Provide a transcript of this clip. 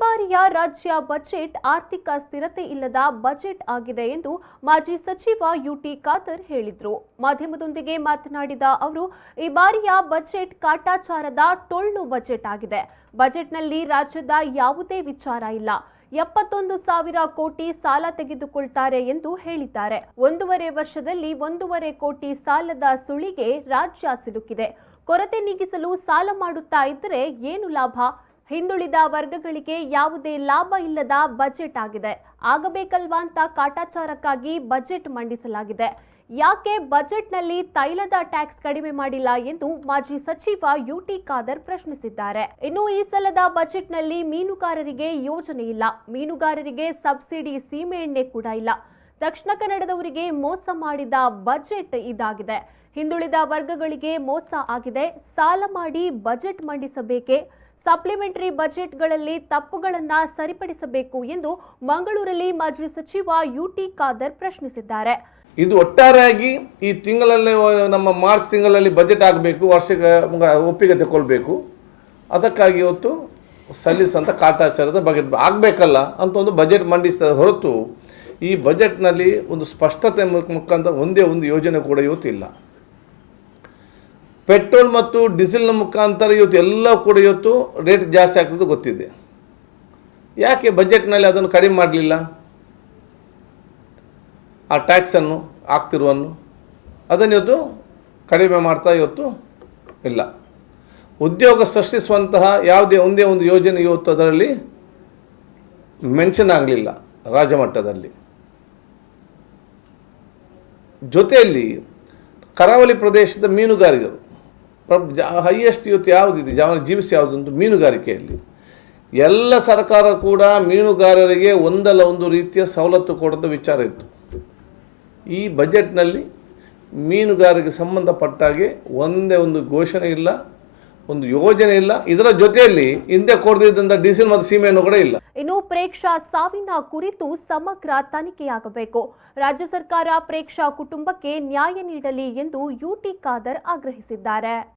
ಬಾರಿಯ ರಾಜ್ಯ ಬಜೆಟ್ ಆರ್ಥಿಕ ಸ್ಥಿರತೆ ಇಲ್ಲದ ಬಜೆಟ್ ಆಗಿದೆ ಎಂದು ಮಾಜಿ ಸಚಿವ ಯುಟಿ ಖಾದರ್ ಹೇಳಿದರು. ಮಾಧ್ಯಮದೊಂದಿಗೆ ಮಾತನಾಡಿದ ಅವರು, ಈ ಬಾರಿಯ ಬಜೆಟ್ ಕಾಟಾಚಾರದ ಟೊಳ್ಳು ಬಜೆಟ್ ಆಗಿದೆ. ಬಜೆಟ್ನಲ್ಲಿ ರಾಜ್ಯದ ಯಾವುದೇ ವಿಚಾರ ಇಲ್ಲ. 71,000 ಕೋಟಿ ಸಾಲ ತೆಗೆದುಕೊಳ್ತಾರೆ ಎಂದು ಹೇಳಿದ್ದಾರೆ. 1.5 ವರ್ಷದಲ್ಲಿ 1.5 ಕೋಟಿ ಸಾಲದ ಸುಳಿಗೆ ರಾಜ್ಯ ಸಿಲುಕಿದೆ. ಕೊರತೆ ನೀಗಿಸಲು ಸಾಲ ಮಾಡುತ್ತಾ ಇದ್ದರೆ ಏನು ಲಾಭ? ಹಿಂದುಳಿದ ವರ್ಗಗಳಿಗೆ ಯಾವುದೇ ಲಾಭ ಇಲ್ಲದ ಬಜೆಟ್ ಆಗಿದೆ. ಆಗಬೇಕಲ್ವಾ ಅಂತ ಕಾಟಾಚಾರಕ್ಕಾಗಿ ಬಜೆಟ್ ಮಂಡಿಸಲಾಗಿದೆ. ಯಾಕೆ ಬಜೆಟ್ನಲ್ಲಿ ತೈಲದ ಟ್ಯಾಕ್ಸ್ ಕಡಿಮೆ ಮಾಡಿಲ್ಲ ಎಂದು ಮಾಜಿ ಸಚಿವ ಯುಟಿ ಖಾದರ್ ಪ್ರಶ್ನಿಸಿದ್ದಾರೆ. ಇನ್ನು ಈ ಸಲದ ಬಜೆಟ್ನಲ್ಲಿ ಮೀನುಗಾರರಿಗೆ ಯೋಜನೆ ಇಲ್ಲ. ಮೀನುಗಾರರಿಗೆ ಸಬ್ಸಿಡಿ ಸೀಮೆ ಎಣ್ಣೆ ಕೂಡ ಇಲ್ಲ. ದಕ್ಷಿಣ ಕನ್ನಡದವರಿಗೆ ಮೋಸ ಮಾಡಿದ ಬಜೆಟ್ ಇದಾಗಿದೆ. ಹಿಂದುಳಿದ ವರ್ಗಗಳಿಗೆ ಮೋಸ ಆಗಿದೆ. ಸಾಲ ಮಾಡಿ ಬಜೆಟ್ ಮಂಡಿಸಬೇಕೆ? ಸಪ್ಲಿಮೆಂಟರಿ ಬಜೆಟ್ಗಳಲ್ಲಿ ತಪ್ಪುಗಳನ್ನು ಸರಿಪಡಿಸಬೇಕು ಎಂದು ಮಂಗಳೂರಲ್ಲಿ ಮಾಜಿ ಸಚಿವ ಯುಟಿ ಖಾದರ್ ಪ್ರಶ್ನಿಸಿದ್ದಾರೆ. ಇದು ಒಟ್ಟಾರೆಯಾಗಿ ಈ ತಿಂಗಳಲ್ಲಿ ನಮ್ಮ ಮಾರ್ಚ್ ತಿಂಗಳಲ್ಲಿ ಬಜೆಟ್ ಆಗಬೇಕು, ವರ್ಷಕ್ಕೆ ಒಪ್ಪಿಗೆ ತಗೊಳ್ಬೇಕು. ಅದಕ್ಕಾಗಿ ಇವತ್ತು ಸಲ್ಲಿಸಂತ ಕಾಟಾಚಾರದ ಬಜೆಟ್ ಆಗಬೇಕಲ್ಲ ಅಂತ ಒಂದು ಬಜೆಟ್ ಮಂಡಿಸಿದ ಹೊರತು ಈ ಬಜೆಟ್ನಲ್ಲಿ ಒಂದು ಸ್ಪಷ್ಟತೆ ಮುಖಾಂತರ ಒಂದೇ ಒಂದು ಯೋಜನೆ ಕೂಡ ಇವತ್ತಿಲ್ಲ. ಪೆಟ್ರೋಲ್ ಮತ್ತು ಡೀಸೆಲ್ನ ಮುಖಾಂತರ ಇವತ್ತು ಎಲ್ಲ ಕೂಡ ಇವತ್ತು ರೇಟ್ ಜಾಸ್ತಿ ಆಗ್ತದೆ ಗೊತ್ತಿದೆ. ಯಾಕೆ ಬಜೆಟ್ನಲ್ಲಿ ಅದನ್ನು ಕಡಿಮೆ ಮಾಡಲಿಲ್ಲ? ಆ ಟ್ಯಾಕ್ಸನ್ನು ಆಗ್ತಿರುವನ್ನು ಅದನ್ನು ಇವತ್ತು ಕಡಿಮೆ ಮಾಡ್ತಾ ಇವತ್ತು ಇಲ್ಲ. ಉದ್ಯೋಗ ಸೃಷ್ಟಿಸುವಂತಹ ಯಾವುದೇ ಒಂದೇ ಒಂದು ಯೋಜನೆ ಇವತ್ತು ಅದರಲ್ಲಿ ಮೆನ್ಷನ್ ಆಗಲಿಲ್ಲ ರಾಜ್ಯ ಮಟ್ಟದಲ್ಲಿ. ಜೊತೆಯಲ್ಲಿ ಕರಾವಳಿ ಪ್ರದೇಶದ ಮೀನುಗಾರಿಕರು ಹೈಯೆಸ್ಟ್ ಇವತ್ತು ಯಾವುದಿದೆ ಜೀವಿಸಿ ಯಾವುದಂತೂ ಮೀನುಗಾರಿಕೆಯಲ್ಲಿ ಎಲ್ಲ ಸರ್ಕಾರ ಕೂಡ ಮೀನುಗಾರರಿಗೆ ಒಂದಲ್ಲ ಒಂದು ರೀತಿಯ ಸವಲತ್ತು ಕೊಡೋದು ವಿಚಾರ ಇತ್ತು. ಈ ಬಜೆಟ್ನಲ್ಲಿ ಮೀನುಗಾರರಿಗೆ ಸಂಬಂಧಪಟ್ಟಾಗೆ ಒಂದೇ ಒಂದು ಘೋಷಣೆ ಇಲ್ಲ, ಒಂದು ಯೋಜನೆ ಇಲ್ಲ. ಇದರ ಜೊತೆಯಲ್ಲಿ ಹಿಂದೆ ಕೊಡದಿದ್ದಂಥ ಡೀಸೆಲ್ ಮತ್ತು ಸೀಮೆಯನ್ನು ಕೂಡ ಇಲ್ಲ. ಇನ್ನು ಪ್ರೇಕ್ಷಾ ಸಾವಿನ ಕುರಿತು ಸಮಗ್ರ ತನಿಖೆಯಾಗಬೇಕು. ರಾಜ್ಯ ಸರ್ಕಾರ ಪ್ರೇಕ್ಷಾ ಕುಟುಂಬಕ್ಕೆ ನ್ಯಾಯ ನೀಡಲಿ ಎಂದು ಯುಟಿ ಖಾದರ್ ಆಗ್ರಹಿಸಿದ್ದಾರೆ.